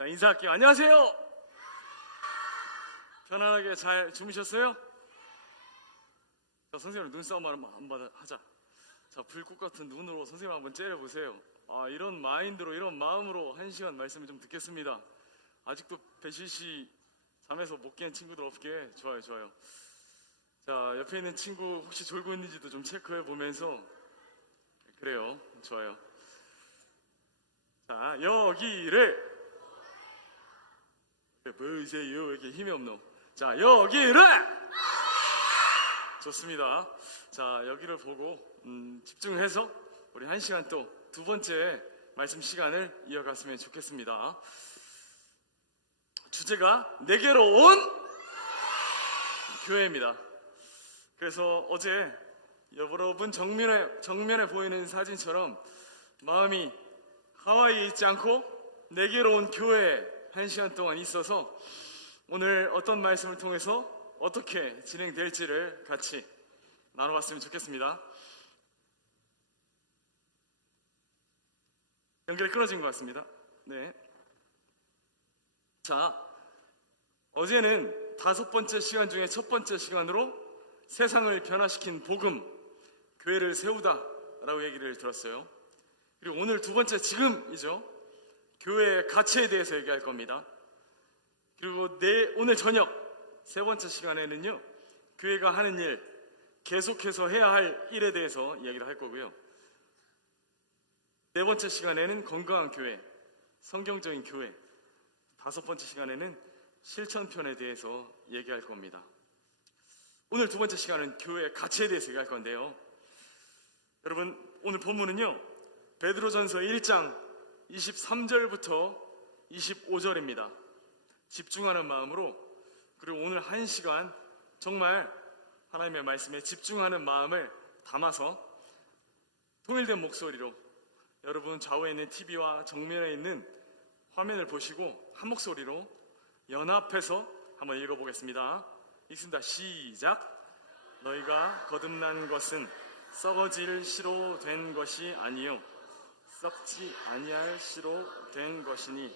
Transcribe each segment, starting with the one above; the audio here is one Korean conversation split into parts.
자, 인사할게요. 안녕하세요. 편안하게 잘 주무셨어요? 자, 선생님 눈싸움 한번 하자. 자, 불꽃 같은 눈으로 선생님 한번 째려보세요. 이런 마인드로, 이런 마음으로 1시간 말씀을 좀 듣겠습니다. 아직도 배시시 잠에서 못 깬 친구들 없게. 좋아요. 자, 옆에 있는 친구 혹시 졸고 있는지도 좀 체크해 보면서. 그래요. 좋아요. 자, 여기를 보세요. 이렇게 힘이 없노. 자, 여기를 좋습니다. 자, 여기를 보고 집중해서 우리 1시간 또 두 번째 말씀 시간을 이어갔으면 좋겠습니다. 주제가 내게로 온 교회입니다. 그래서 어제 여러분 정면에 보이는 사진처럼 마음이 하와이에 있지 않고 내게로 온 교회에 1시간 동안 있어서 오늘 어떤 말씀을 통해서 어떻게 진행될지를 같이 나눠봤으면 좋겠습니다. 연결이 끊어진 것 같습니다. 네. 자, 어제는 5번째 시간 중에 첫 번째 시간으로 세상을 변화시킨 복음, 교회를 세우다 라고 얘기를 들었어요. 그리고 오늘 두 번째 지금이죠. 교회의 가치에 대해서 얘기할 겁니다. 그리고 오늘 저녁 세 번째 시간에는요, 교회가 하는 일, 계속해서 해야 할 일에 대해서 이야기를 할 거고요. 네 번째 시간에는 건강한 교회, 성경적인 교회, 5번째 시간에는 실천편에 대해서 얘기할 겁니다. 오늘 두 번째 시간은 교회의 가치에 대해서 얘기할 건데요. 여러분, 오늘 본문은요, 베드로전서 1장 23절부터 25절입니다. 집중하는 마음으로, 그리고 오늘 1시간 정말 하나님의 말씀에 집중하는 마음을 담아서 통일된 목소리로 여러분 좌우에 있는 TV와 정면에 있는 화면을 보시고 한 목소리로 연합해서 한번 읽어보겠습니다. 읽습니다. 시작. 너희가 거듭난 것은 썩어질 씨로 된 것이 아니요 썩지 아니할 씨로 된 것이니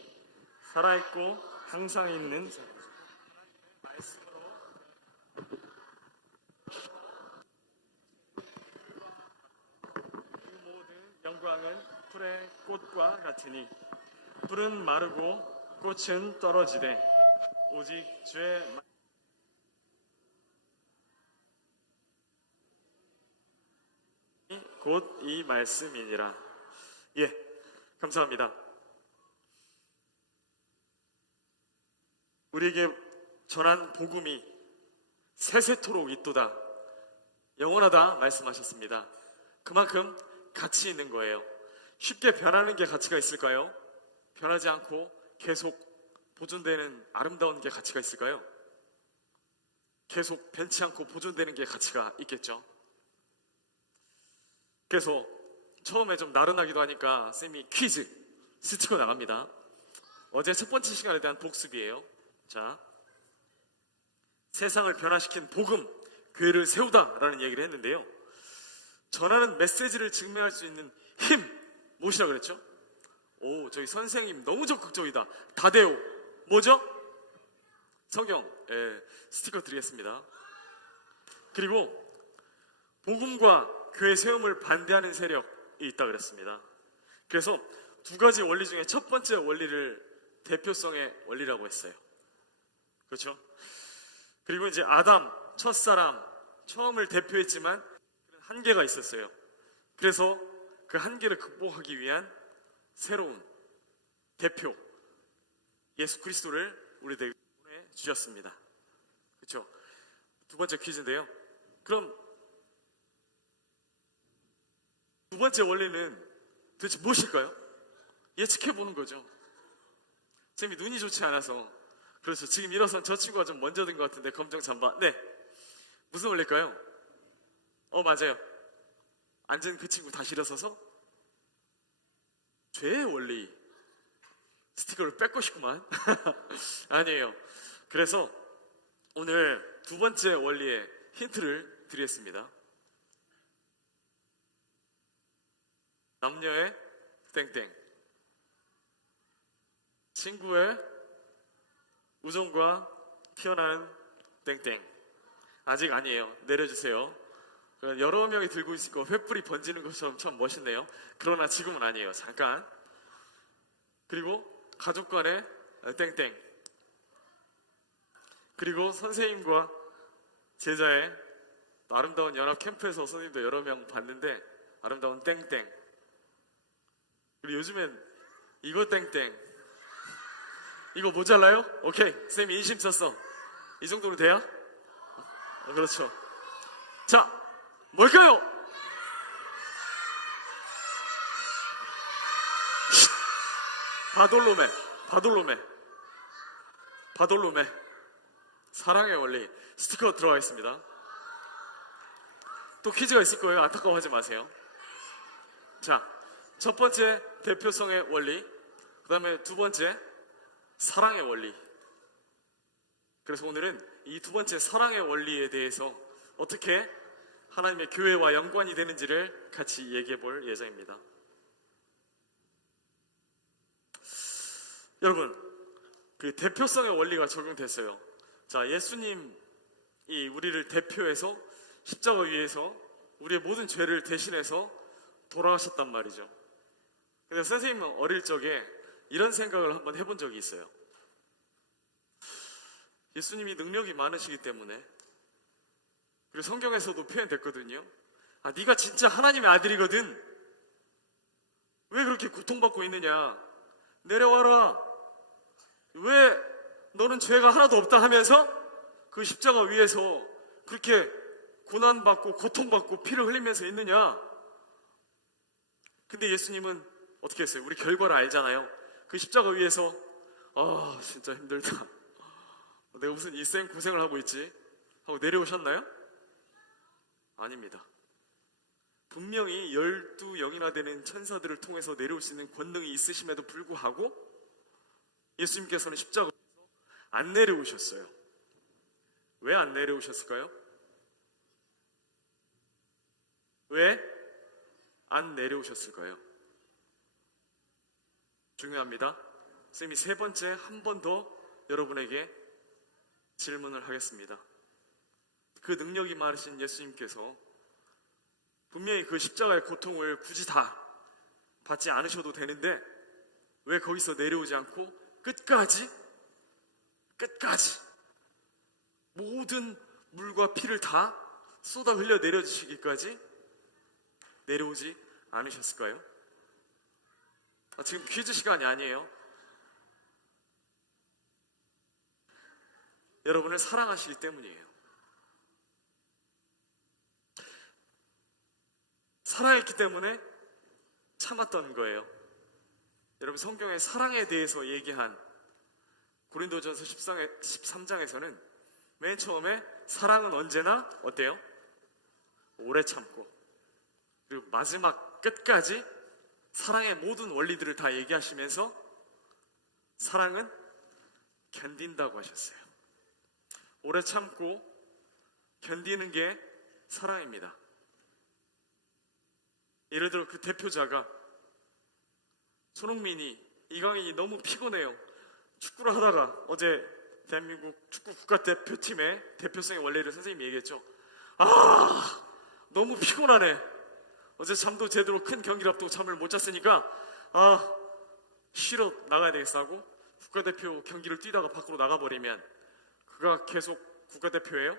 살아있고 항상 있는 말씀으로 그 모든 영광은 풀의 꽃과 같으니 풀은 마르고 꽃은 떨어지되 오직 주의 곧 이 말씀이니라. 예, 감사합니다. 우리에게 전한 복음이 세세토록 있도다, 영원하다 말씀하셨습니다. 그만큼 가치 있는 거예요. 쉽게 변하는 게 가치가 있을까요? 변하지 않고 계속 보존되는 아름다운 게 가치가 있을까요? 계속 변치 않고 보존되는 게 가치가 있겠죠. 그래서 처음에 좀 나른하기도 하니까 쌤이 퀴즈 스치고 나갑니다. 어제 첫 번째 시간에 대한 복습이에요. 자, 세상을 변화시킨 복음, 교회를 세우다 라는 얘기를 했는데요, 전하는 메시지를 증명할 수 있는 힘, 무엇이라고 그랬죠? 오, 저희 선생님 너무 적극적이다. 다대오, 뭐죠? 성경. 스티커 드리겠습니다. 그리고 복음과 교회 세움을 반대하는 세력이 있다 그랬습니다. 그래서 두 가지 원리 중에 첫 번째 원리를 대표성의 원리라고 했어요. 그렇죠? 그리고 이제 아담, 첫사람, 처음을 대표했지만 한계가 있었어요. 그래서 그 한계를 극복하기 위한 새로운 대표 예수 그리스도를 우리에게 보내주셨습니다. 그렇죠? 두 번째 퀴즈인데요. 그럼 두 번째 원리는 도대체 무엇일까요? 예측해보는 거죠. 쌤이 눈이 좋지 않아서. 그렇죠. 지금 일어선 저 친구가 좀 먼저 든 것 같은데, 검정 잠바. 네, 무슨 원리일까요? 맞아요. 앉은 그 친구 다시 일어서서 죄의 원리. 스티커를 뺏고 싶구만. 아니에요. 그래서 오늘 두 번째 원리의 힌트를 드리겠습니다. 남녀의 땡땡. 친구의 우정과 피어나는 땡땡. 아직 아니에요. 내려주세요. 여러 명이 들고 있으니까 횃불이 번지는 것처럼 참 멋있네요. 그러나 지금은 아니에요. 잠깐. 그리고 가족 간의 땡땡. 그리고 선생님과 제자의 아름다운 연합 캠프에서 선생님도 여러 명 봤는데 아름다운 땡땡. 그리고 요즘엔 이거 땡땡. 이거 모자라요? 오케이. 선생님 인심 썼어. 이 정도로 돼요? 그렇죠. 자, 뭘까요? 바돌로메. 사랑의 원리. 스티커 들어가 있습니다. 또 퀴즈가 있을 거예요. 안타까워하지 마세요. 자, 첫 번째 대표성의 원리, 그 다음에 두 번째 사랑의 원리. 그래서 오늘은 이 두 번째 사랑의 원리에 대해서 어떻게 하나님의 교회와 연관이 되는지를 같이 얘기해 볼 예정입니다. 여러분, 그 대표성의 원리가 적용됐어요. 자, 예수님이 우리를 대표해서 십자가 위에서 우리의 모든 죄를 대신해서 돌아가셨단 말이죠. 그래서 선생님은 어릴 적에 이런 생각을 한번 해본 적이 있어요. 예수님이 능력이 많으시기 때문에, 그리고 성경에서도 표현됐거든요. 아, 네가 진짜 하나님의 아들이거든. 왜 그렇게 고통받고 있느냐? 내려와라. 왜 너는 죄가 하나도 없다 하면서 그 십자가 위에서 그렇게 고난받고 고통받고 피를 흘리면서 있느냐? 근데 예수님은 어떻게 했어요? 우리 결과를 알잖아요. 그 십자가 위에서 아, 진짜 힘들다. 내가 무슨 이 생 고생을 하고 있지? 하고 내려오셨나요? 아닙니다. 분명히 12영이나 되는 천사들을 통해서 내려올 수 있는 권능이 있으심에도 불구하고 예수님께서는 십자가에서 안 내려오셨어요. 왜 안 내려오셨을까요? 왜 안 내려오셨을까요? 중요합니다. 선생님이 세 번째 한 번 더 여러분에게 질문을 하겠습니다. 그 능력이 많으신 예수님께서 분명히 그 십자가의 고통을 굳이 다 받지 않으셔도 되는데 왜 거기서 내려오지 않고 끝까지 모든 물과 피를 다 쏟아 흘려 내려주시기까지 내려오지 않으셨을까요? 지금 퀴즈 시간이 아니에요. 여러분을 사랑하시기 때문이에요. 사랑했기 때문에 참았던 거예요. 여러분, 성경의 사랑에 대해서 얘기한 고린도전서 13장에서는 맨 처음에 사랑은 언제나 어때요? 오래 참고, 그리고 마지막 끝까지 사랑의 모든 원리들을 다 얘기하시면서 사랑은 견딘다고 하셨어요. 오래 참고 견디는 게 사랑입니다. 예를 들어 그 대표자가 손흥민이 이강인이 너무 피곤해요. 축구를 하다가 어제 대한민국 축구 국가대표팀의 대표성의 원리를 선생님이 얘기했죠. 아, 너무 피곤하네. 어제 잠도 제대로 큰 경기를 앞두고 잠을 못 잤으니까 쉬러 나가야 되겠어 하고 국가대표 경기를 뛰다가 밖으로 나가버리면 그가 계속 국가대표예요?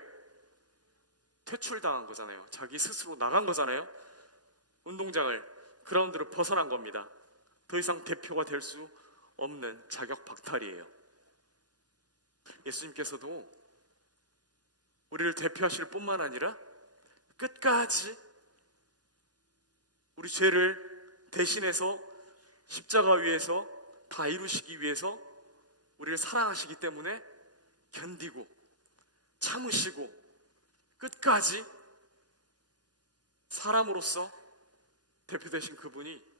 퇴출당한 거잖아요. 자기 스스로 나간 거잖아요. 운동장을, 그라운드를 벗어난 겁니다. 더 이상 대표가 될 수 없는 자격 박탈이에요. 예수님께서도 우리를 대표하실 뿐만 아니라 끝까지 우리 죄를 대신해서 십자가 위에서 다 이루시기 위해서 우리를 사랑하시기 때문에 견디고 참으시고 끝까지 사람으로서 대표되신 그분이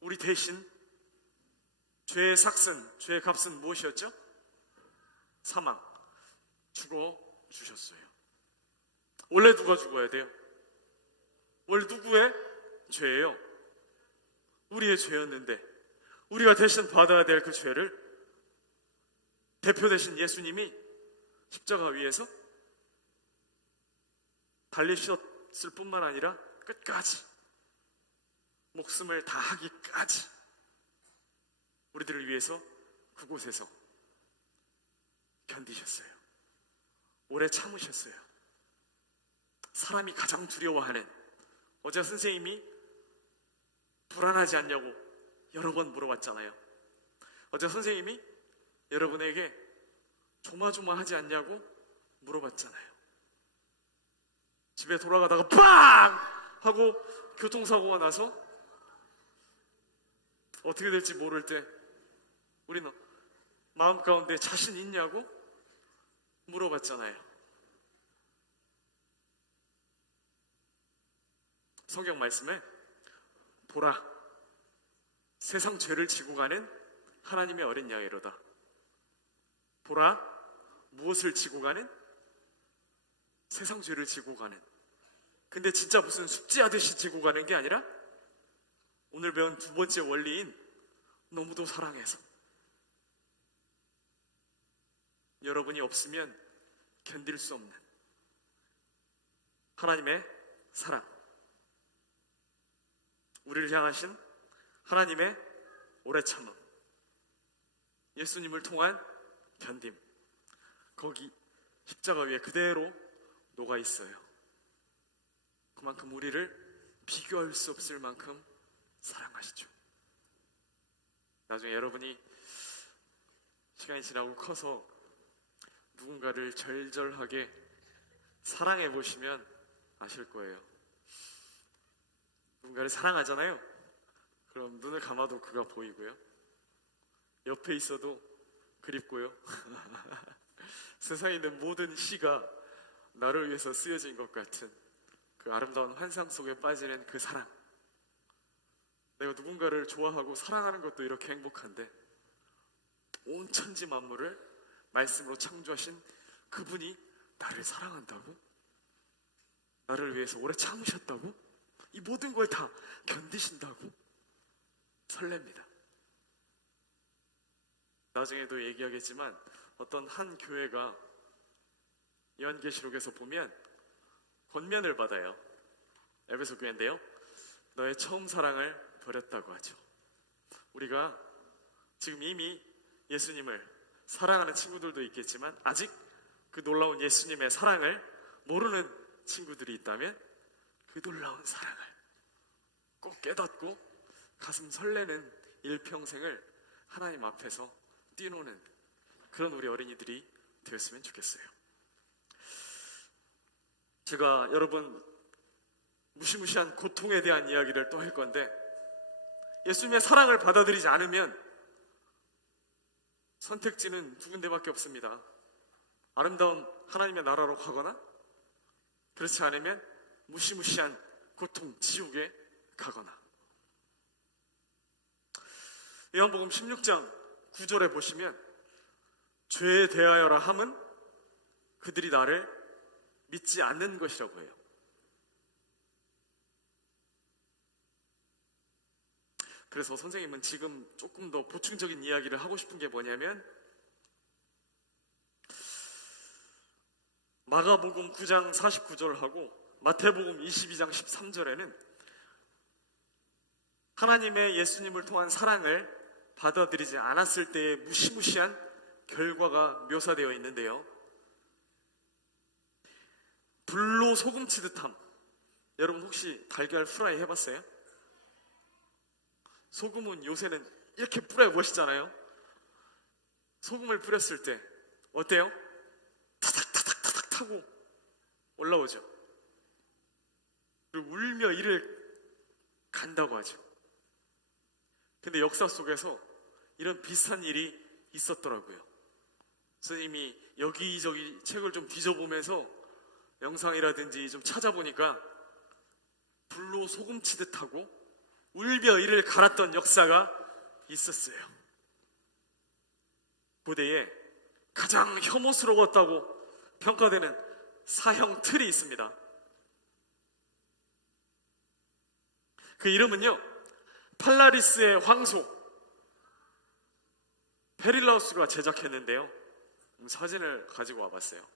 우리 대신 죄의 삭슨, 죄의 값은 무엇이었죠? 사망, 죽어 주셨어요. 원래 누가 죽어야 돼요? 원래 누구의 죄예요? 우리의 죄였는데 우리가 대신 받아야 될 그 죄를 대표 되신 예수님이 십자가 위에서 달리셨을 뿐만 아니라 끝까지 목숨을 다하기까지 우리들을 위해서 그곳에서 견디셨어요. 오래 참으셨어요. 사람이 가장 두려워하는, 어제 선생님이 불안하지 않냐고 여러 번 물어봤잖아요. 어제 선생님이 여러분에게 조마조마하지 않냐고 물어봤잖아요. 집에 돌아가다가 빵! 하고 교통사고가 나서 어떻게 될지 모를 때 우리는 마음 가운데 자신 있냐고 물어봤잖아요. 성경 말씀에 보라, 세상 죄를 지고 가는 하나님의 어린 양이로다. 보라, 무엇을 지고 가는? 세상 죄를 지고 가는. 근데 진짜 무슨 숙제하듯이 지고 가는 게 아니라 오늘 배운 두 번째 원리인 너무도 사랑해서, 여러분이 없으면 견딜 수 없는 하나님의 사랑, 우리를 향하신 하나님의 오래 참음, 예수님을 통한 견딤, 거기 십자가 위에 그대로 녹아 있어요. 그만큼 우리를 비교할 수 없을 만큼 사랑하시죠. 나중에 여러분이 시간이 지나고 커서 누군가를 절절하게 사랑해 보시면 아실 거예요. 누군가를 사랑하잖아요. 그럼 눈을 감아도 그가 보이고요, 옆에 있어도 그립고요. 세상에 있는 모든 시가 나를 위해서 쓰여진 것 같은 그 아름다운 환상 속에 빠지는 그 사랑. 내가 누군가를 좋아하고 사랑하는 것도 이렇게 행복한데, 온 천지 만물을 말씀으로 창조하신 그분이 나를 사랑한다고? 나를 위해서 오래 참으셨다고? 이 모든 걸 다 견디신다고? 설렙니다. 나중에도 얘기하겠지만 어떤 한 교회가 요한계시록에서 보면 권면을 받아요. 에베소 교회인데요, 너의 처음 사랑을 버렸다고 하죠. 우리가 지금 이미 예수님을 사랑하는 친구들도 있겠지만 아직 그 놀라운 예수님의 사랑을 모르는 친구들이 있다면 그 놀라운 사랑을 꼭 깨닫고 가슴 설레는 일평생을 하나님 앞에서 뛰노는 그런 우리 어린이들이 되었으면 좋겠어요. 제가 여러분 무시무시한 고통에 대한 이야기를 또 할 건데, 예수님의 사랑을 받아들이지 않으면 선택지는 두 군데밖에 없습니다. 아름다운 하나님의 나라로 가거나, 그렇지 않으면 무시무시한 고통, 지옥에 가거나. 요한복음 16장 9절에 보시면 죄에 대하여라 함은 그들이 나를 믿지 않는 것이라고 해요. 그래서 선생님은 지금 조금 더 보충적인 이야기를 하고 싶은 게 뭐냐면, 마가복음 9장 49절하고 마태복음 22장 13절에는 하나님의 예수님을 통한 사랑을 받아들이지 않았을 때의 무시무시한 결과가 묘사되어 있는데요, 불로 소금 치듯함. 여러분 혹시 달걀 후라이 해봤어요? 소금은 요새는 이렇게 뿌려야 멋있잖아요. 소금을 뿌렸을 때 어때요? 타닥타닥타닥 타고 올라오죠. 그리고 울며 이를 간다고 하죠. 근데 역사 속에서 이런 비슷한 일이 있었더라고요. 선생님이 여기저기 책을 좀 뒤져보면서 영상이라든지 좀 찾아보니까 불로 소금 치듯 하고 울며 이를 갈았던 역사가 있었어요. 고대에 가장 혐오스러웠다고 평가되는 사형 틀이 있습니다. 그 이름은요, 팔라리스의 황소, 페릴라우스가 제작했는데요. 사진을 가지고 와봤어요.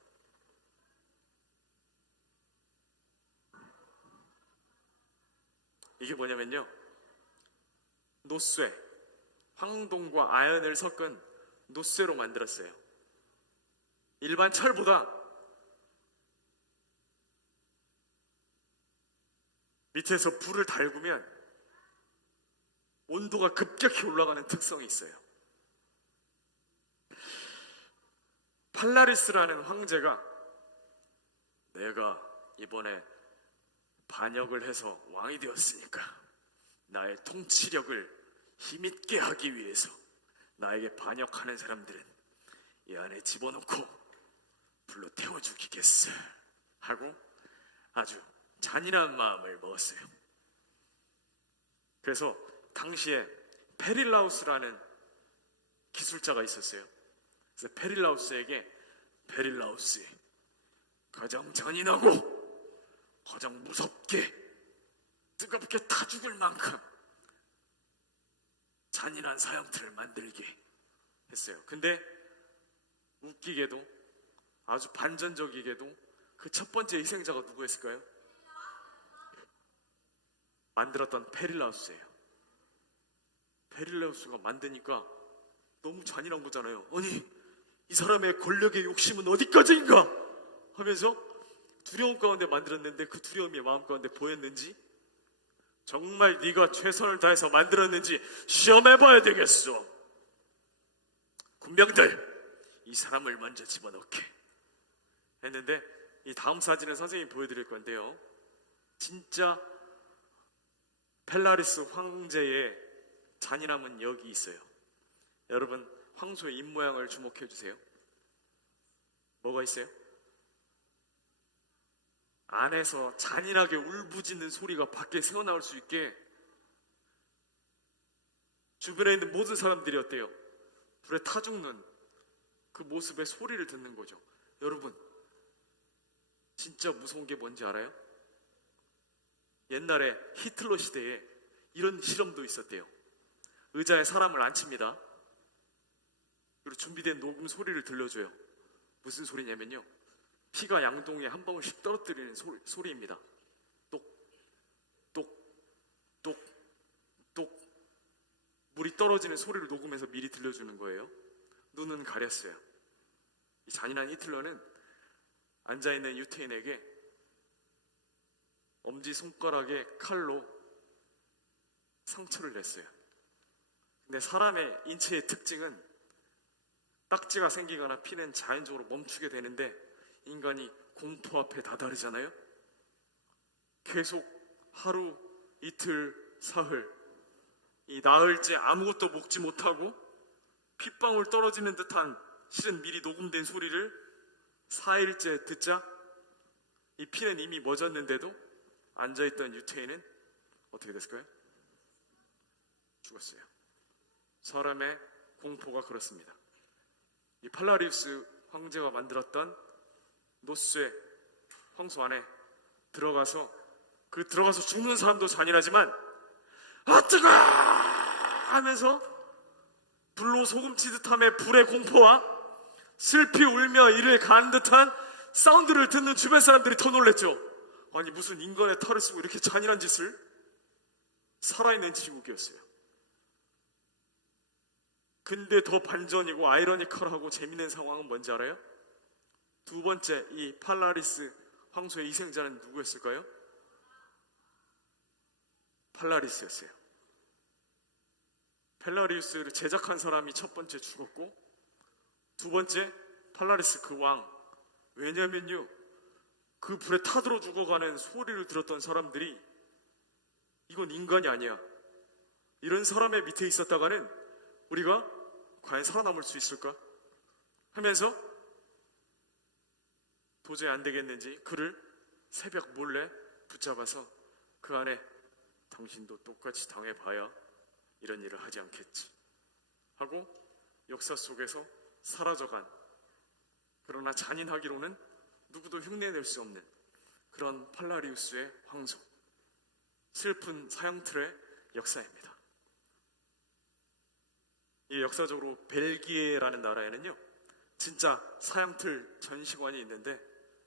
이게 뭐냐면요, 노쇠, 황동과 아연을 섞은 노쇠로 만들었어요. 일반 철보다 밑에서 불을 달구면 온도가 급격히 올라가는 특성이 있어요. 팔라리스라는 황제가 내가 이번에 반역을 해서 왕이 되었으니까 나의 통치력을 힘있게 하기 위해서 나에게 반역하는 사람들은 이 안에 집어넣고 불로 태워 죽이겠어 하고 아주 잔인한 마음을 먹었어요. 그래서 당시에 페릴라우스라는 기술자가 있었어요. 그래서 페릴라우스에게 페릴라우스, 가장 잔인하고 가장 무섭게 뜨겁게 타 죽을 만큼 잔인한 사형틀을 만들게 했어요. 근데 웃기게도, 아주 반전적이게도 그 첫 번째 희생자가 누구였을까요? 만들었던 페릴라우스예요. 페릴라우스가 만드니까 너무 잔인한 거잖아요. 아니, 이 사람의 권력의 욕심은 어디까지인가 하면서 두려움 가운데 만들었는데 그 두려움이 마음 가운데 보였는지, 정말 네가 최선을 다해서 만들었는지 시험해봐야 되겠어. 군병들, 이 사람을 먼저 집어넣게 했는데, 이 다음 사진은 선생님이 보여드릴 건데요, 진짜 펠라리스 황제의 잔인함은 여기 있어요. 여러분, 황소의 입모양을 주목해 주세요. 뭐가 있어요? 안에서 잔인하게 울부짖는 소리가 밖에 새어나올 수 있게 주변에 있는 모든 사람들이 어때요? 불에 타 죽는 그 모습의 소리를 듣는 거죠. 여러분, 진짜 무서운 게 뭔지 알아요? 옛날에 히틀러 시대에 이런 실험도 있었대요. 의자에 사람을 앉힙니다. 그리고 준비된 녹음 소리를 들려줘요. 무슨 소리냐면요, 피가 양동이에 한 방울씩 떨어뜨리는 소리입니다. 똑, 똑, 똑, 똑. 물이 떨어지는 소리를 녹음해서 미리 들려주는 거예요. 눈은 가렸어요. 이 잔인한 히틀러는 앉아있는 유태인에게 엄지손가락에 칼로 상처를 냈어요. 근데 사람의 인체의 특징은 딱지가 생기거나 피는 자연적으로 멈추게 되는데, 인간이 공포 앞에 다다르잖아요. 계속 하루, 이틀, 사흘, 이 나흘째 아무것도 먹지 못하고 핏방울 떨어지는 듯한, 실은 미리 녹음된 소리를 4일째 듣자 이 피는 이미 멎었는데도 앉아있던 유태인은 어떻게 됐을까요? 죽었어요. 사람의 공포가 그렇습니다. 이 팔라리우스 황제가 만들었던 노쇠 황소 안에 들어가서 죽는 사람도 잔인하지만 아 뜨거 하면서 불로 소금치듯 함에 불의 공포와 슬피 울며 이를 간 듯한 사운드를 듣는 주변 사람들이 더 놀랬죠. 아니, 무슨 인간의 탈을 쓰고 이렇게 잔인한 짓을. 살아있는 지옥이었어요. 근데 더 반전이고 아이러니컬하고 재밌는 상황은 뭔지 알아요? 두 번째, 이 팔라리스 황소의 희생자는 누구였을까요? 팔라리스였어요. 펠라리우스를 제작한 사람이 첫 번째 죽었고, 두 번째 팔라리스 그 왕. 왜냐면요, 그 불에 타들어 죽어가는 소리를 들었던 사람들이 이건 인간이 아니야, 이런 사람의 밑에 있었다가는 우리가 과연 살아남을 수 있을까 하면서 도저히 안 되겠는지 그를 새벽 몰래 붙잡아서 그 안에 당신도 똑같이 당해봐야 이런 일을 하지 않겠지 하고 역사 속에서 사라져간, 그러나 잔인하기로는 누구도 흉내낼 수 없는 그런 팔라리우스의 황소, 슬픈 사형틀의 역사입니다. 이 역사적으로 벨기에라는 나라에는요, 진짜 사형틀 전시관이 있는데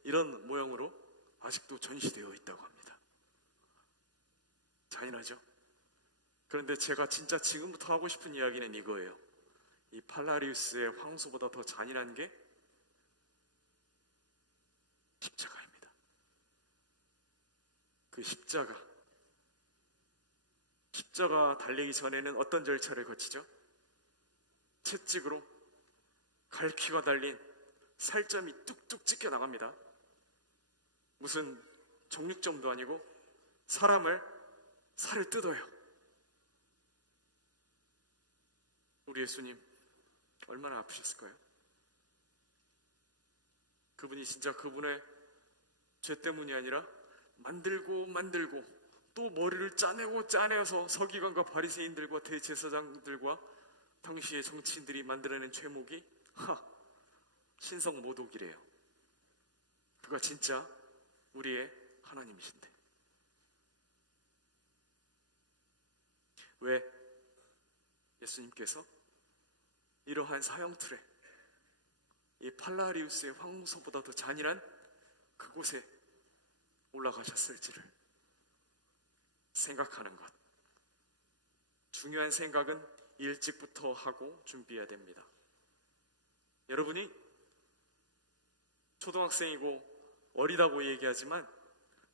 이런 모형으로 아직도 전시되어 있다고 합니다. 잔인하죠? 그런데 제가 진짜 지금부터 하고 싶은 이야기는 이거예요. 이 팔라리우스의 황소보다 더 잔인한 게 십자가입니다. 그 십자가 달리기 전에는 어떤 절차를 거치죠? 채찍으로 갈퀴가 달린 살점이 뚝뚝 찢겨 나갑니다. 무슨 정육점도 아니고 살을 뜯어요. 우리 예수님 얼마나 아프셨을까요? 그분이 진짜 그분의 죄 때문이 아니라 만들고 또 머리를 짜내서 서기관과 바리새인들과 대제사장들과 당시의 정치인들이 만들어낸 죄목이 신성모독이래요. 그가 진짜 우리의 하나님이신데 왜 예수님께서 이러한 사형틀에 이 팔라리우스의 황소보다 더 잔인한 그곳에 올라가셨을지를 생각하는 것, 중요한 생각은 일찍부터 하고 준비해야 됩니다. 여러분이 초등학생이고 어리다고 얘기하지만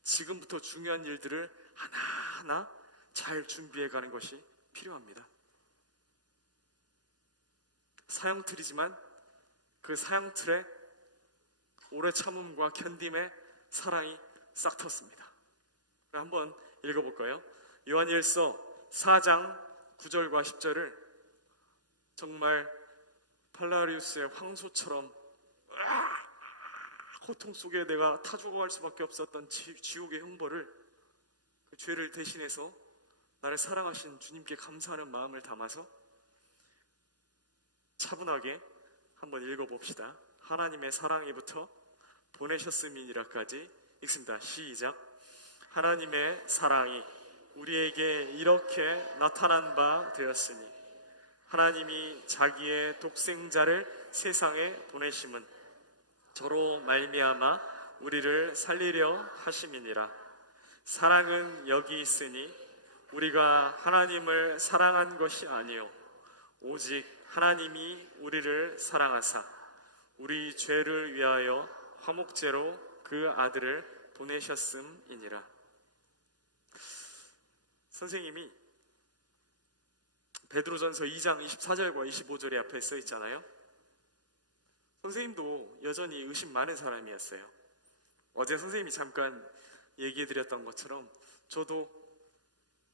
지금부터 중요한 일들을 하나하나 잘 준비해가는 것이 필요합니다. 사형틀이지만 그 사형틀에 오래 참음과 견딤의 사랑이 싹 텄습니다. 한번 읽어볼까요? 요한일서 4장 9절과 10절을 정말 팔라리우스의 황소처럼 고통 속에 내가 타 죽어갈 수밖에 없었던 지옥의 형벌을, 그 죄를 대신해서 나를 사랑하신 주님께 감사하는 마음을 담아서 차분하게 한번 읽어봅시다. 하나님의 사랑이부터 보내셨음이니라까지 읽습니다. 시작. 하나님의 사랑이 우리에게 이렇게 나타난 바 되었으니 하나님이 자기의 독생자를 세상에 보내심은 저로 말미암아 우리를 살리려 하심이니라. 사랑은 여기 있으니 우리가 하나님을 사랑한 것이 아니요 오직 하나님이 우리를 사랑하사 우리 죄를 위하여 화목제로 그 아들을 보내셨음이니라. 선생님이 베드로전서 2장 24절과 25절에 앞에 써 있잖아요. 선생님도 여전히 의심 많은 사람이었어요. 어제 선생님이 잠깐 얘기해드렸던 것처럼 저도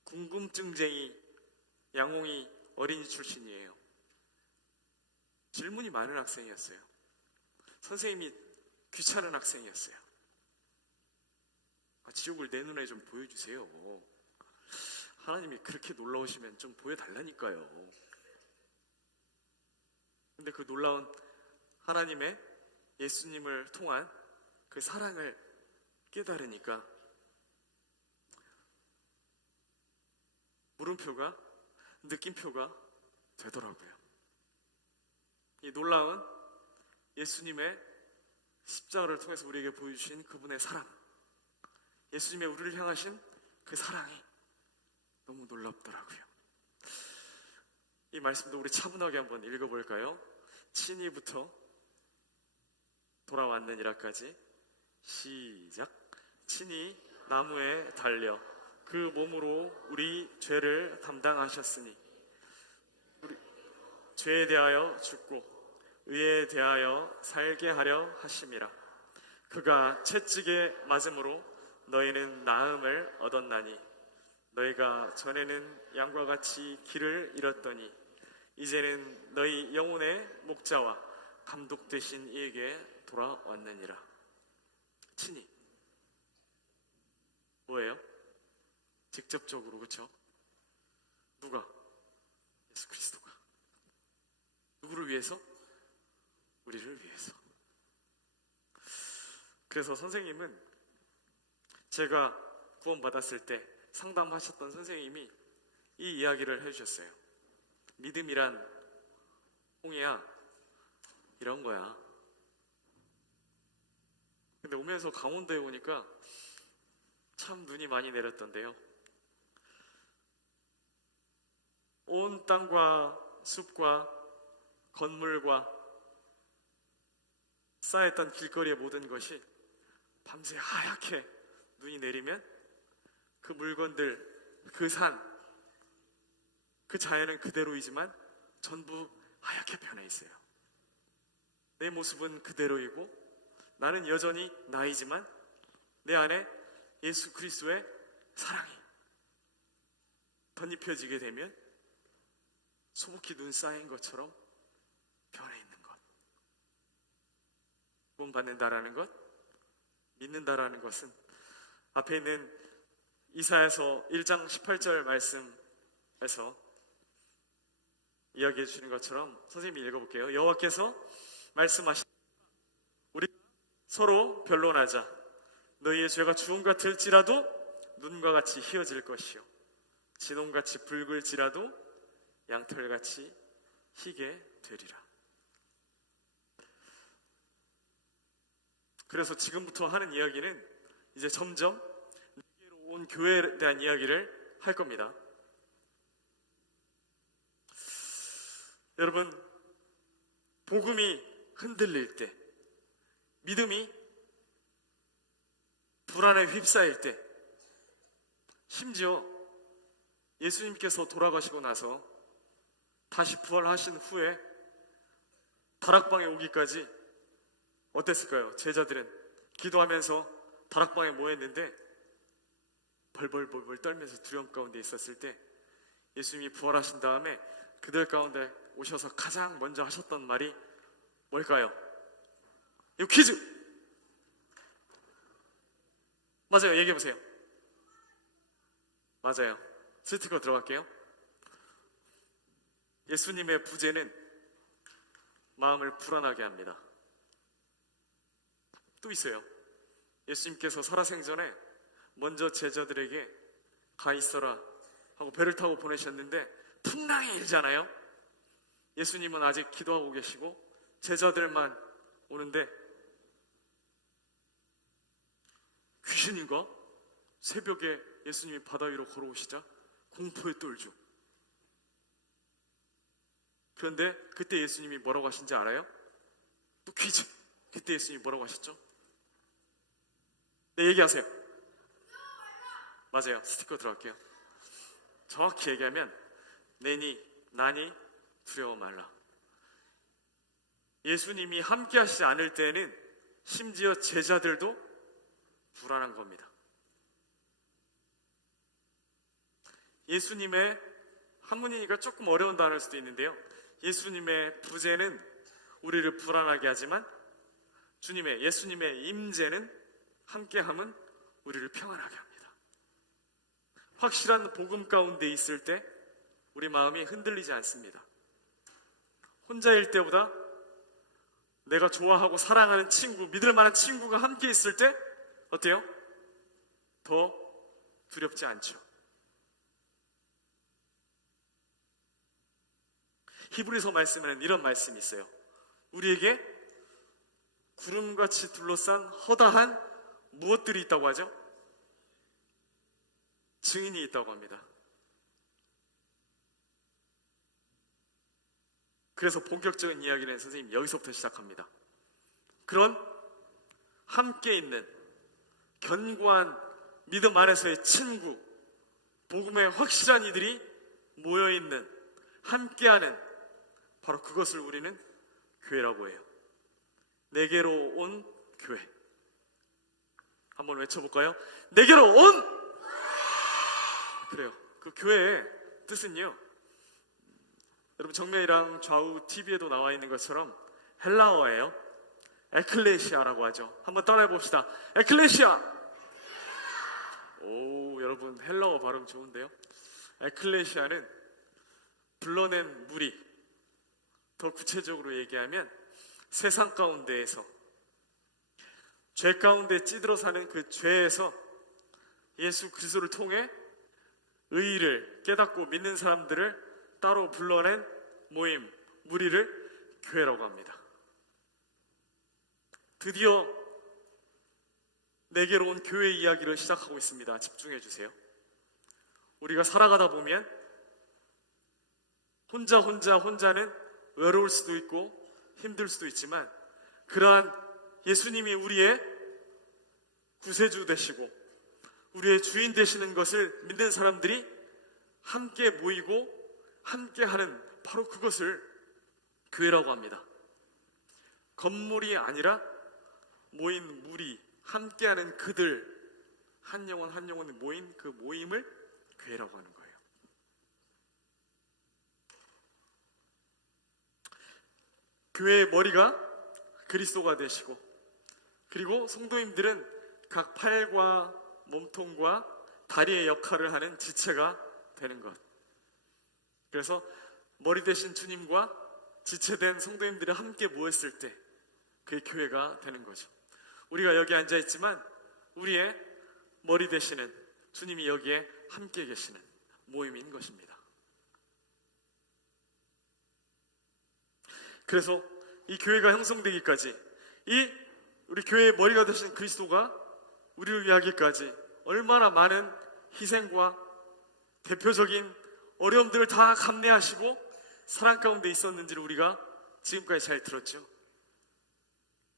궁금증쟁이 양홍이 어린이 출신이에요. 질문이 많은 학생이었어요. 선생님이 귀찮은 학생이었어요. 지옥을 내 눈에 좀 보여주세요. 하나님이 그렇게 놀라우시면 좀 보여달라니까요. 근데 그 놀라운 하나님의 예수님을 통한 그 사랑을 깨달으니까 물음표가 느낌표가 되더라고요. 이 놀라운 예수님의 십자가를 통해서 우리에게 보여주신 그분의 사랑, 예수님의 우리를 향하신 그 사랑이 너무 놀랍더라고요. 이 말씀도 우리 차분하게 한번 읽어볼까요? 친히부터 돌아왔느니라까지 시작. 친히 나무에 달려 그 몸으로 우리 죄를 담당하셨으니 우리 죄에 대하여 죽고 의에 대하여 살게 하려 하심이라. 그가 채찍에 맞음으로 너희는 나음을 얻었나니 너희가 전에는 양과 같이 길을 잃었더니 이제는 너희 영혼의 목자와 감독 되신 이에게 돌아왔느니라. 친히 뭐예요? 직접적으로, 그렇죠? 누가? 예수 그리스도가. 누구를 위해서? 우리를 위해서. 그래서 선생님은 제가 구원받았을 때 상담하셨던 선생님이 이 이야기를 해주셨어요. 믿음이란 홍이야, 이런 거야. 근데 오면서 강원도에 오니까 참 눈이 많이 내렸던데요. 온 땅과 숲과 건물과 쌓였던 길거리의 모든 것이 밤새 하얗게 눈이 내리면 그 물건들, 그 산, 그 자연은 그대로이지만 전부 하얗게 변해 있어요. 내 모습은 그대로이고 나는 여전히 나이지만 내 안에 예수 그리스도의 사랑이 덧입혀지게 되면 소복히 눈 쌓인 것처럼 변해 있는 것. 구원받는다라는 것, 믿는다라는 것은 앞에 있는 이사야서 1장 18절 말씀에서 이야기해 주시는 것처럼 선생님이 읽어볼게요. 여호와께서 말씀하신 우리 서로 변론하자. 너희의 죄가 주홍 같을지라도 눈과 같이 희어질 것이요 진홍같이 붉을지라도 양털같이 희게 되리라. 그래서 지금부터 하는 이야기는 이제 점점 내게로 온 교회에 대한 이야기를 할 겁니다. 여러분, 복음이 흔들릴 때, 믿음이 불안에 휩싸일 때, 심지어 예수님께서 돌아가시고 나서 다시 부활하신 후에 다락방에 오기까지 어땠을까요? 제자들은 기도하면서 다락방에 모였는데 벌벌벌벌 떨면서 두려움 가운데 있었을 때 예수님이 부활하신 다음에 그들 가운데 오셔서 가장 먼저 하셨던 말이 뭘까요? 이거 퀴즈! 맞아요. 얘기해보세요. 맞아요. 스티커 들어갈게요. 예수님의 부재는 마음을 불안하게 합니다. 또 있어요. 예수님께서 살아생전에 먼저 제자들에게 가 있어라 하고 배를 타고 보내셨는데 풍랑이 일잖아요. 예수님은 아직 기도하고 계시고 제자들만 오는데 귀신인가? 새벽에 예수님이 바다 위로 걸어오시자 공포에 떨죠. 그런데 그때 예수님이 뭐라고 하신지 알아요? 또 퀴즈. 그때 예수님이 뭐라고 하셨죠? 네, 얘기하세요. 맞아요. 스티커 들어갈게요. 정확히 얘기하면 나니 두려워 말라. 예수님이 함께 하시지 않을 때에는 심지어 제자들도 불안한 겁니다. 예수님의 한문이니까 조금 어려운 단어일 수도 있는데요. 예수님의 부재는 우리를 불안하게 하지만 예수님의 임재는 함께함은 우리를 평안하게 합니다. 확실한 복음 가운데 있을 때 우리 마음이 흔들리지 않습니다. 혼자일 때보다 내가 좋아하고 사랑하는 친구, 믿을 만한 친구가 함께 있을 때 어때요? 더 두렵지 않죠. 히브리서 말씀에는 이런 말씀이 있어요. 우리에게 구름같이 둘러싼 허다한 무엇들이 있다고 하죠? 증인이 있다고 합니다. 그래서 본격적인 이야기는 선생님 여기서부터 시작합니다. 그런 함께 있는 견고한 믿음 안에서의 친구, 복음의 확실한 이들이 모여있는 함께하는 바로 그것을 우리는 교회라고 해요. 내게로 온 교회. 한번 외쳐볼까요? 내게로 온! 그래요. 그 교회의 뜻은요, 여러분 정면이랑 좌우 TV에도 나와 있는 것처럼 헬라어예요. 에클레시아라고 하죠. 한번 따라해 봅시다. 에클레시아. 오, 여러분 헬라어 발음 좋은데요. 에클레시아는 불러낸 무리, 더 구체적으로 얘기하면 세상 가운데에서 죄 가운데 찌들어 사는 그 죄에서 예수 그리스도를 통해 의의를 깨닫고 믿는 사람들을 따로 불러낸 모임, 무리를 교회라고 합니다. 드디어 내게로 온 교회 이야기를 시작하고 있습니다. 집중해 주세요. 우리가 살아가다 보면 혼자는 외로울 수도 있고 힘들 수도 있지만, 그러한 예수님이 우리의 구세주 되시고 우리의 주인 되시는 것을 믿는 사람들이 함께 모이고 함께 하는, 바로 그것을 교회라고 합니다. 건물이 아니라 모인 무리, 함께하는 그들, 한 영혼 한 영혼이 모인 그 모임을 교회라고 하는 거예요. 교회의 머리가 그리스도가 되시고, 그리고 성도님들은 각 팔과 몸통과 다리의 역할을 하는 지체가 되는 것. 그래서 머리 되신 주님과 지체된 성도님들이 함께 모였을 때 그게 교회가 되는 거죠. 우리가 여기 앉아 있지만 우리의 머리 되시는 주님이 여기에 함께 계시는 모임인 것입니다. 그래서 이 교회가 형성되기까지, 이 우리 교회의 머리가 되신 그리스도가 우리를 위하기까지 얼마나 많은 희생과 대표적인 어려움들을 다 감내하시고 사랑 가운데 있었는지를 우리가 지금까지 잘 들었죠.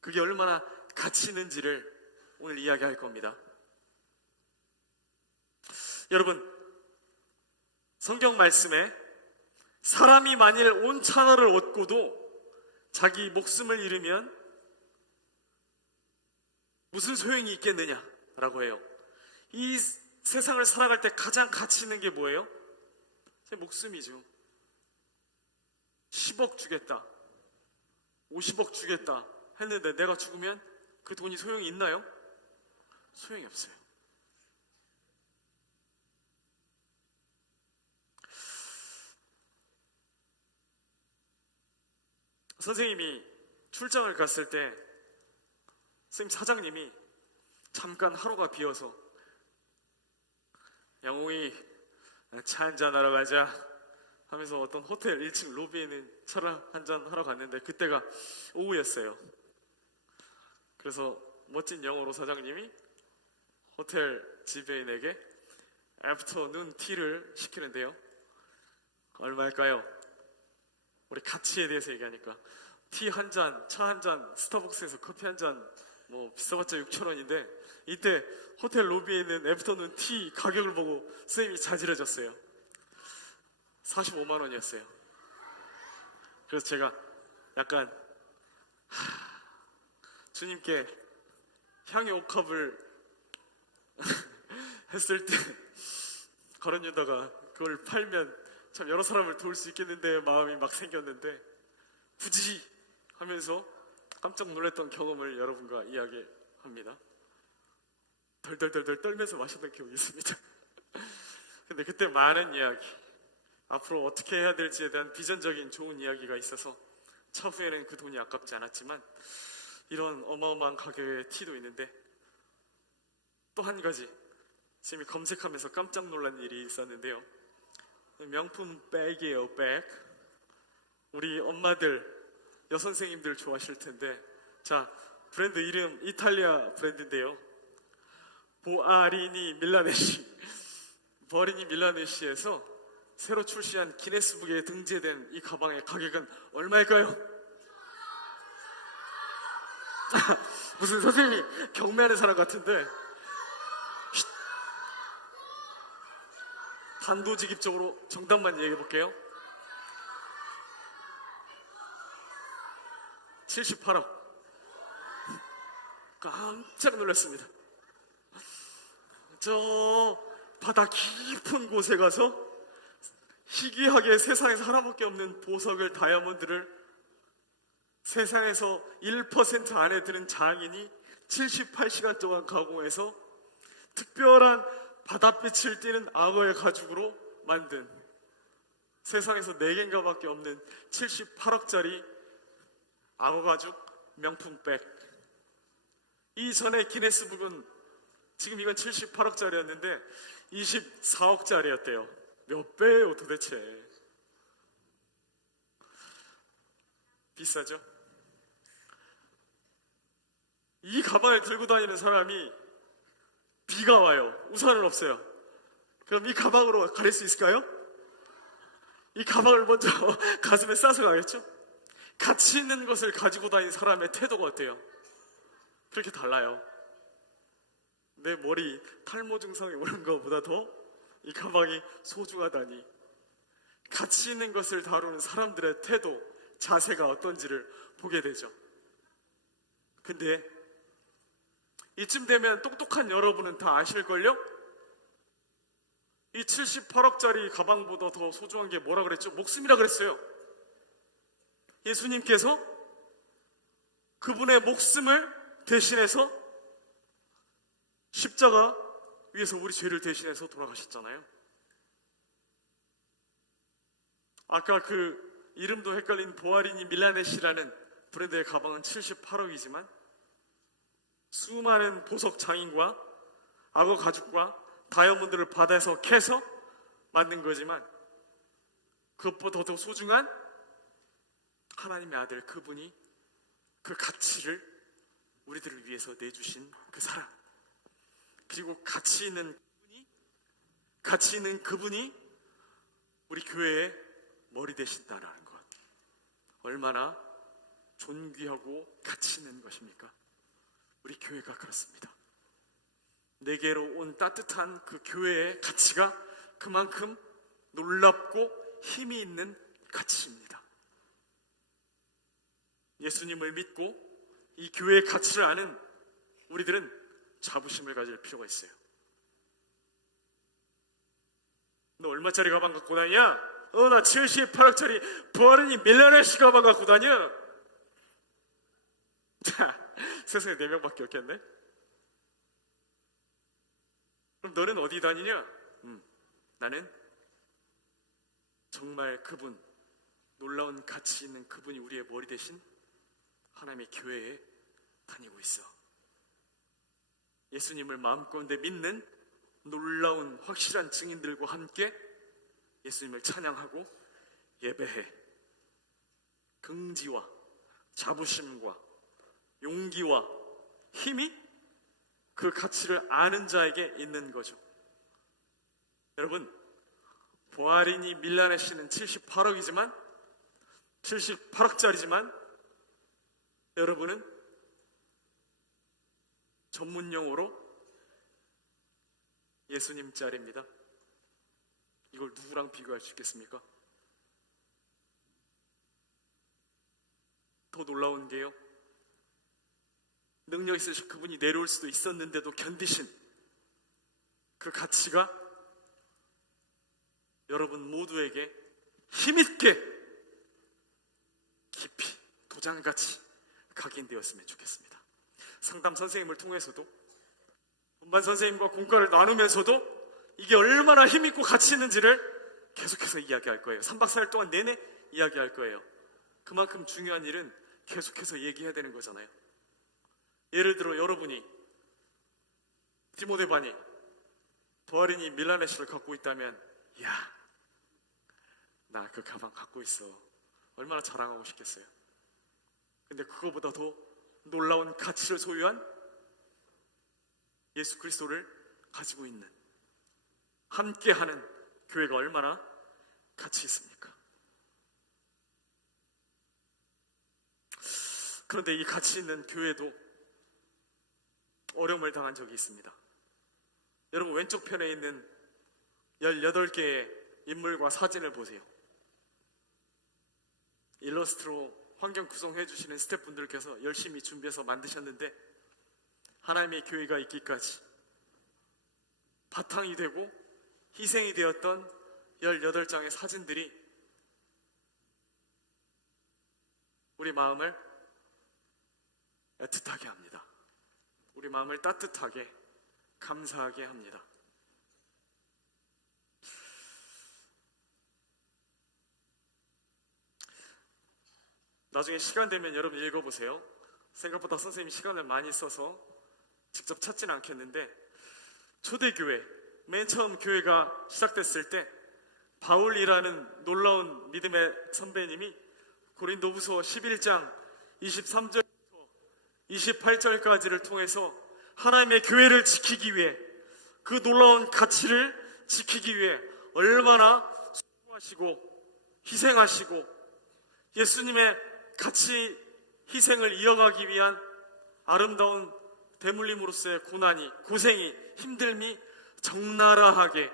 그게 얼마나 가치 있는지를 오늘 이야기할 겁니다. 여러분, 성경 말씀에 사람이 만일 온 천하를 얻고도 자기 목숨을 잃으면 무슨 소용이 있겠느냐라고 해요. 이 세상을 살아갈 때 가장 가치 있는 게 뭐예요? 제 목숨이죠. 10억 주겠다, 50억 주겠다 했는데 내가 죽으면 그 돈이 소용이 있나요? 소용이 없어요. 선생님이 출장을 갔을 때 선생님 사장님이 잠깐 하루가 비어서 양홍이 차 한잔 하러 가자 하면서 어떤 호텔 1층 로비에 있는 차를 한잔 하러 갔는데 그때가 오후였어요. 그래서 멋진 영어로 사장님이 호텔 지배인에게 애프터눈 티를 시키는데요. 얼마일까요? 우리 가치에 대해서 얘기하니까 티 한 잔, 차 한 잔, 스타벅스에서 커피 한 잔 뭐 비싸봤자 6,000원인데 이때 호텔 로비에 있는 애프터눈 티 가격을 보고 선생님이 자지러졌어요. 45만 원이었어요. 그래서 제가 약간 주님께 향의 옥합을 했을 때 거론 유다가 그걸 팔면 참 여러 사람을 도울 수 있겠는데 마음이 막 생겼는데 굳이 하면서 깜짝 놀랐던 경험을 여러분과 이야기합니다. 덜덜덜덜 떨면서 마셨던 기억이 있습니다. 근데 그때 많은 이야기, 앞으로 어떻게 해야 될지에 대한 비전적인 좋은 이야기가 있어서 차후에는 그 돈이 아깝지 않았지만 이런 어마어마한 가격의 티도 있는데, 또 한 가지 지금 검색하면서 깜짝 놀란 일이 있었는데요. 명품 백이에요, 백. 우리 엄마들, 여선생님들 좋아하실 텐데, 자, 브랜드 이름 이탈리아 브랜드인데요. 보아리니 밀라네시, 버리니 밀라네시에서 새로 출시한 기네스북에 등재된 이 가방의 가격은 얼마일까요? 무슨 선생님이 경매하는 사람 같은데, 단도직입적으로 정답만 얘기해 볼게요. 78억. 깜짝 놀랐습니다. 저 바다 깊은 곳에 가서 희귀하게 세상에서 하나밖에 없는 보석을, 다이아몬드를 세상에서 1% 안에 드는 장인이 78시간 동안 가공해서 특별한 바닷빛을 띠는 악어의 가죽으로 만든 세상에서 4개인가 밖에 없는 78억짜리 악어 가죽 명품 백. 이전에 기네스북은 지금 이건 78억짜리였는데 24억짜리였대요. 몇 배예요 도대체. 비싸죠? 이 가방을 들고 다니는 사람이 비가 와요. 우산은 없어요. 그럼 이 가방으로 가릴 수 있을까요? 이 가방을 먼저 가슴에 싸서 가겠죠? 가치 있는 것을 가지고 다니는 사람의 태도가 어때요? 그렇게 달라요. 내 머리 탈모 증상이 오는 것보다 더 이 가방이 소중하다니. 가치 있는 것을 다루는 사람들의 태도, 자세가 어떤지를 보게 되죠. 근데 이쯤 되면 똑똑한 여러분은 다 아실걸요? 이 78억짜리 가방보다 더 소중한 게 뭐라 그랬죠? 목숨이라 그랬어요. 예수님께서 그분의 목숨을 대신해서 십자가 위에서 우리 죄를 대신해서 돌아가셨잖아요. 아까 그 이름도 헷갈린 보아리니 밀라넷이라는 브랜드의 가방은 78억이지만 수많은 보석 장인과 악어 가죽과 다이아몬드를 바다에서 캐서 만든 거지만 그것보다 더 소중한 하나님의 아들, 그분이 그 가치를 우리들을 위해서 내주신 그 사랑, 그리고 가치 있는 그분이 우리 교회의 머리 되신다라는 것, 얼마나 존귀하고 가치 있는 것입니까? 우리 교회가 그렇습니다. 내게로 온 따뜻한 그 교회의 가치가 그만큼 놀랍고 힘이 있는 가치입니다. 예수님을 믿고 이 교회의 가치를 아는 우리들은 자부심을 가질 필요가 있어요. 너 얼마짜리 가방 갖고 다니냐? 나 78억짜리 보아르니 밀라네시 가방 갖고 다녀. 자, 세상에 4명밖에 없겠네. 그럼 너는 어디 다니냐? 나는 정말 그분, 놀라운 가치 있는 그분이 우리의 머리 대신 하나님의 교회에 다니고 있어. 예수님을 마음가운데 믿는 놀라운 확실한 증인들과 함께 예수님을 찬양하고 예배해. 긍지와 자부심과 용기와 힘이 그 가치를 아는 자에게 있는 거죠. 여러분, 보아리니 밀라네시는 78억짜리지만 여러분은 전문용어로 예수님 짤입니다. 이걸 누구랑 비교할 수 있겠습니까? 더 놀라운 게요, 능력 있으신 그분이 내려올 수도 있었는데도 견디신 그 가치가 여러분 모두에게 힘있게 깊이 도장같이 각인되었으면 좋겠습니다. 상담 선생님을 통해서도, 본반 선생님과 공과를 나누면서도 이게 얼마나 힘있고 가치 있는지를 계속해서 이야기할 거예요. 3박 4일 동안 내내 이야기할 거예요. 그만큼 중요한 일은 계속해서 얘기해야 되는 거잖아요. 예를 들어 여러분이 디모데반이 보아리니 밀라네시를 갖고 있다면, 야, 나 그 가방 갖고 있어, 얼마나 자랑하고 싶겠어요. 근데 그거보다 더 놀라운 가치를 소유한 예수 그리스도를 가지고 있는, 함께하는 교회가 얼마나 가치 있습니까? 그런데 이 가치 있는 교회도 어려움을 당한 적이 있습니다. 여러분, 왼쪽 편에 있는 18개의 인물과 사진을 보세요. 일러스트로 환경 구성해 주시는 스태프분들께서 열심히 준비해서 만드셨는데, 하나님의 교회가 있기까지 바탕이 되고 희생이 되었던 18장의 사진들이 우리 마음을 애틋하게 합니다. 우리 마음을 따뜻하게, 감사하게 합니다. 나중에 시간 되면 여러분 읽어보세요. 생각보다 선생님이 시간을 많이 써서 직접 찾지는 않겠는데, 초대교회, 맨 처음 교회가 시작됐을 때 바울이라는 놀라운 믿음의 선배님이 고린도후서 11장 23절부터 28절까지를 통해서 하나님의 교회를 지키기 위해, 그 놀라운 가치를 지키기 위해 얼마나 수고하시고 희생하시고 예수님의 가치 희생을 이어가기 위한 아름다운 대물림으로서의 고난이, 고생이, 힘듦이 적나라하게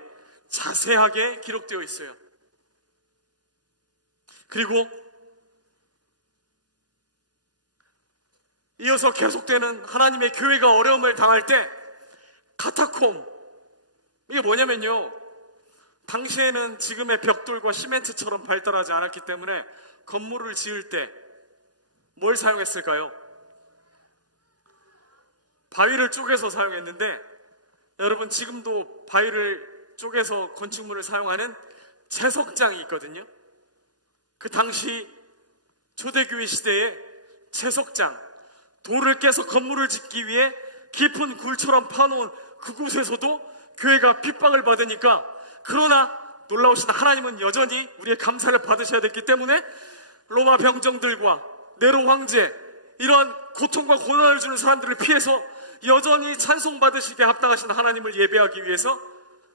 자세하게 기록되어 있어요. 그리고 이어서 계속되는 하나님의 교회가 어려움을 당할 때 카타콤, 이게 뭐냐면요, 당시에는 지금의 벽돌과 시멘트처럼 발달하지 않았기 때문에 건물을 지을 때 뭘 사용했을까요? 바위를 쪼개서 사용했는데, 여러분 지금도 바위를 쪼개서 건축물을 사용하는 채석장이 있거든요. 그 당시 초대교회 시대에 채석장, 돌을 깨서 건물을 짓기 위해 깊은 굴처럼 파놓은 그곳에서도 교회가 핍박을 받으니까, 그러나 놀라우신 하나님은 여전히 우리의 감사를 받으셔야 됐기 때문에 로마 병정들과 네로 황제, 이러한 고통과 고난을 주는 사람들을 피해서 여전히 찬송받으시게 합당하신 하나님을 예배하기 위해서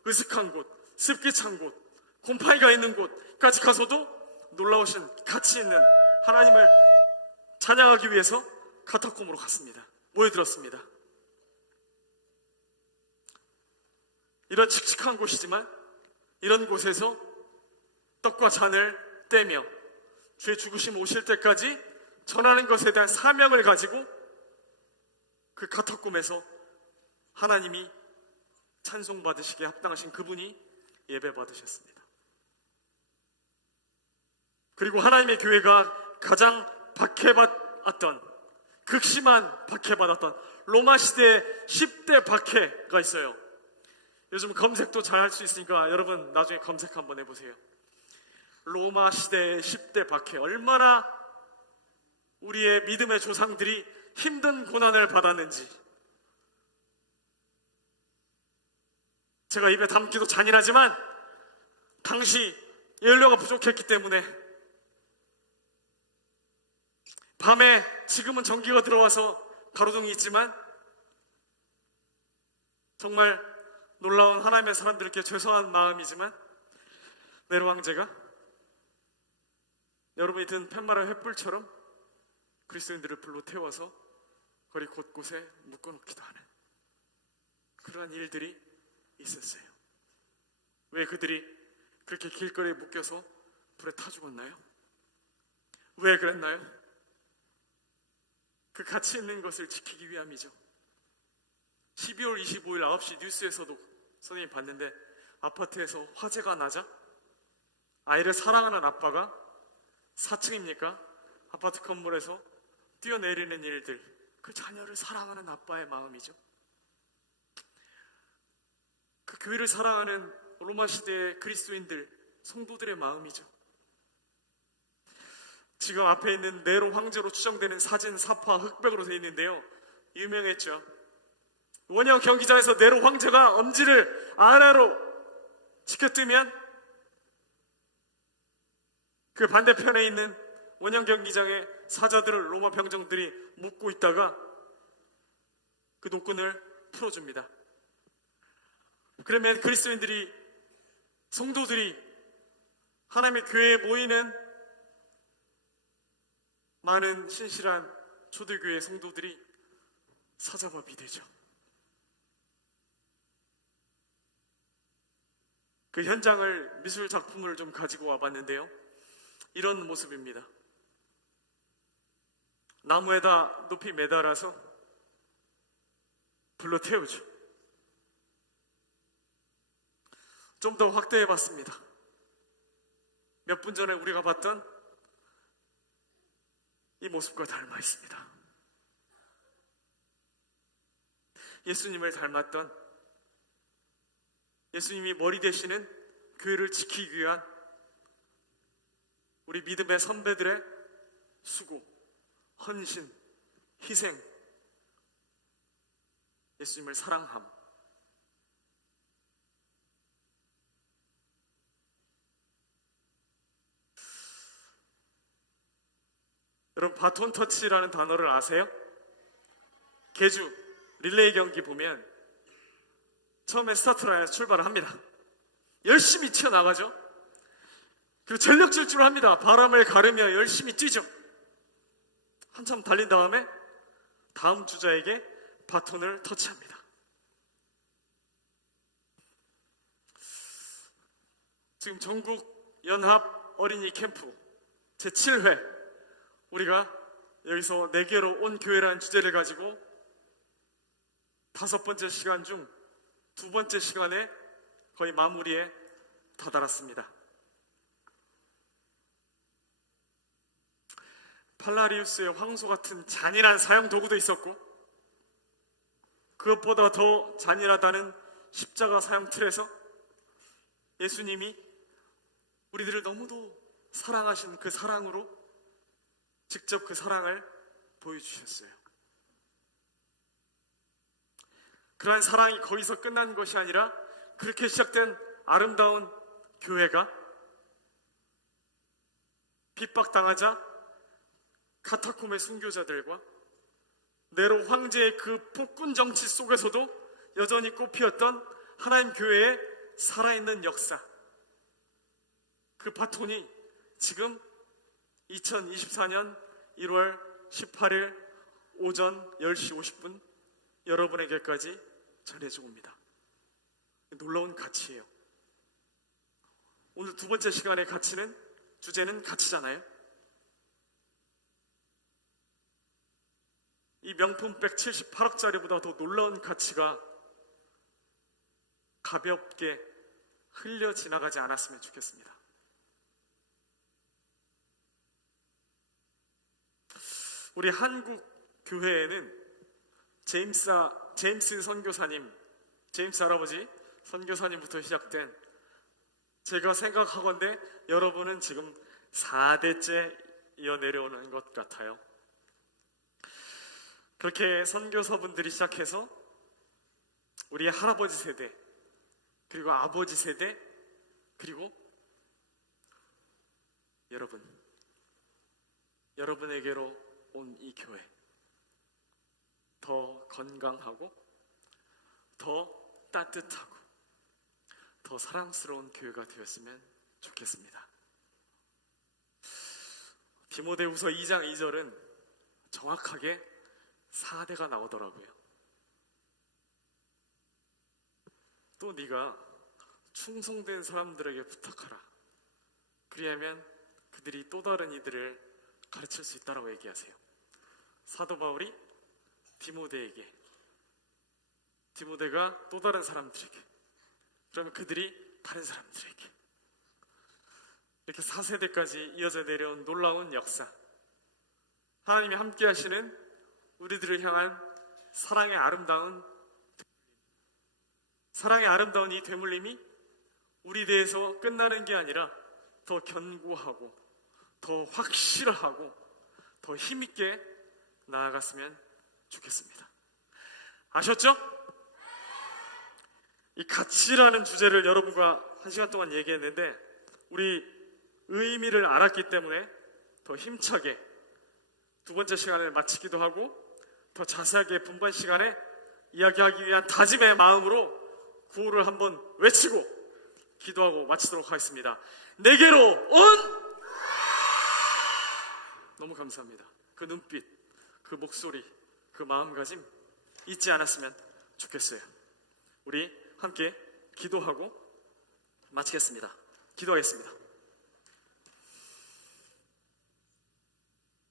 으슥한 곳, 습기 찬 곳, 곰팡이가 있는 곳까지 가서도 놀라우신 가치 있는 하나님을 찬양하기 위해서 카타콤으로 갔습니다. 모여들었습니다. 이런 칙칙한 곳이지만 이런 곳에서 떡과 잔을 떼며 주의 죽으심 오실 때까지 전하는 것에 대한 사명을 가지고 그 카타콤에서 하나님이 찬송받으시기에 합당하신 그분이 예배받으셨습니다. 그리고 하나님의 교회가 가장 박해받았던, 극심한 박해받았던 로마 시대의 10대 박해가 있어요. 요즘 검색도 잘 할 수 있으니까 여러분 나중에 검색 한번 해보세요. 로마 시대의 10대 박해, 얼마나 우리의 믿음의 조상들이 힘든 고난을 받았는지 제가 입에 담기도 잔인하지만 당시 연료가 부족했기 때문에 밤에, 지금은 전기가 들어와서 가로등이 있지만 정말 놀라운 하나님의 사람들께 죄송한 마음이지만 네로 황제가 여러분이 든 팻마루 횃불처럼 그리스도인들을 불로 태워서 거리 곳곳에 묶어놓기도 하는 그러한 일들이 있었어요. 왜 그들이 그렇게 길거리에 묶여서 불에 타 죽었나요? 왜 그랬나요? 그 가치 있는 것을 지키기 위함이죠. 12월 25일 9시 뉴스에서도 선생님이 봤는데, 아파트에서 화재가 나자 아이를 사랑하는 아빠가 4층입니까? 아파트 건물에서 뛰어내리는 일들, 그 자녀를 사랑하는 아빠의 마음이죠. 그 교회를 사랑하는 로마 시대의 그리스도인들, 성도들의 마음이죠. 지금 앞에 있는 네로 황제로 추정되는 사진, 사파, 흑백으로 되어 있는데요, 유명했죠. 원형 경기장에서 네로 황제가 엄지를 아래로 치켜뜨면 그 반대편에 있는 원형 경기장의 사자들을 로마 병정들이 묶고 있다가 그 노끈을 풀어줍니다. 그러면 그리스도인들이, 성도들이, 하나님의 교회에 모이는 많은 신실한 초대교회 성도들이 사자밥이 되죠. 그 현장을, 미술 작품을 좀 가지고 와봤는데요, 이런 모습입니다. 나무에다 높이 매달아서 불로 태우죠. 좀 더 확대해봤습니다. 몇 분 전에 우리가 봤던 이 모습과 닮아 있습니다. 예수님을 닮았던, 예수님이 머리 되시는 교회를 지키기 위한 우리 믿음의 선배들의 수고, 헌신, 희생, 예수님을 사랑함, 여러분 바톤 터치라는 단어를 아세요? 계주 릴레이 경기 보면 처음에 스타트 라인에서 출발을 합니다. 열심히 튀어나가죠. 그리고 전력 질주를 합니다. 바람을 가르며 열심히 뛰죠. 한참 달린 다음에 다음 주자에게 바톤을 터치합니다. 지금 전국 연합 어린이 캠프 제7회 우리가 여기서 내게로 온 교회라는 주제를 가지고 5번째 시간 중 2번째 시간에 거의 마무리에 다다랐습니다. 팔라리우스의 황소 같은 잔인한 사형 도구도 있었고 그것보다 더 잔인하다는 십자가 사형 틀에서 예수님이 우리들을 너무도 사랑하신 그 사랑으로 직접 그 사랑을 보여주셨어요. 그러한 사랑이 거기서 끝난 것이 아니라 그렇게 시작된 아름다운 교회가 핍박당하자 카타콤의 순교자들과 네로 황제의 그 폭군 정치 속에서도 여전히 꽃피었던 하나님 교회의 살아있는 역사, 그 바톤이 지금 2024년 1월 18일 오전 10시 50분 여러분에게까지 전해져 옵니다. 놀라운 가치예요. 오늘 2번째 시간의 가치는, 주제는 가치잖아요. 이 명품백 78억짜리보다 더 놀라운 가치가 가볍게 흘려 지나가지 않았으면 좋겠습니다. 우리 한국 교회에는 제임스 선교사님, 제임스 할아버지 선교사님부터 시작된, 제가 생각하건대 여러분은 지금 4대째 이어 내려오는 것 같아요. 그렇게 선교사분들이 시작해서 우리 할아버지 세대, 그리고 아버지 세대, 그리고 여러분에게로 온 이 교회, 더 건강하고 더 따뜻하고 더 사랑스러운 교회가 되었으면 좋겠습니다. 디모데후서 2장 2절은 정확하게 4대가 나오더라고요. 또 네가 충성된 사람들에게 부탁하라. 그리하면 그들이 또 다른 이들을 가르칠 수 있다라고 얘기하세요. 사도 바울이 디모데에게, 디모데가 또 다른 사람들에게, 그러면 그들이 다른 사람들에게, 이렇게 4세대까지 이어져 내려온 놀라운 역사, 하나님이 함께 하시는 우리들을 향한 사랑의 아름다운 이 되물림이 우리 대해서 끝나는 게 아니라 더 견고하고 더 확실하고 더 힘있게 나아갔으면 좋겠습니다. 아셨죠? 이 가치라는 주제를 여러분과 1시간 동안 얘기했는데 우리 의미를 알았기 때문에 더 힘차게 2번째 시간을 마치기도 하고 더 자세하게 분반 시간에 이야기하기 위한 다짐의 마음으로 구호를 한번 외치고 기도하고 마치도록 하겠습니다. 내게로 온! 너무 감사합니다. 그 눈빛, 그 목소리, 그 마음가짐 잊지 않았으면 좋겠어요. 우리 함께 기도하고 마치겠습니다. 기도하겠습니다.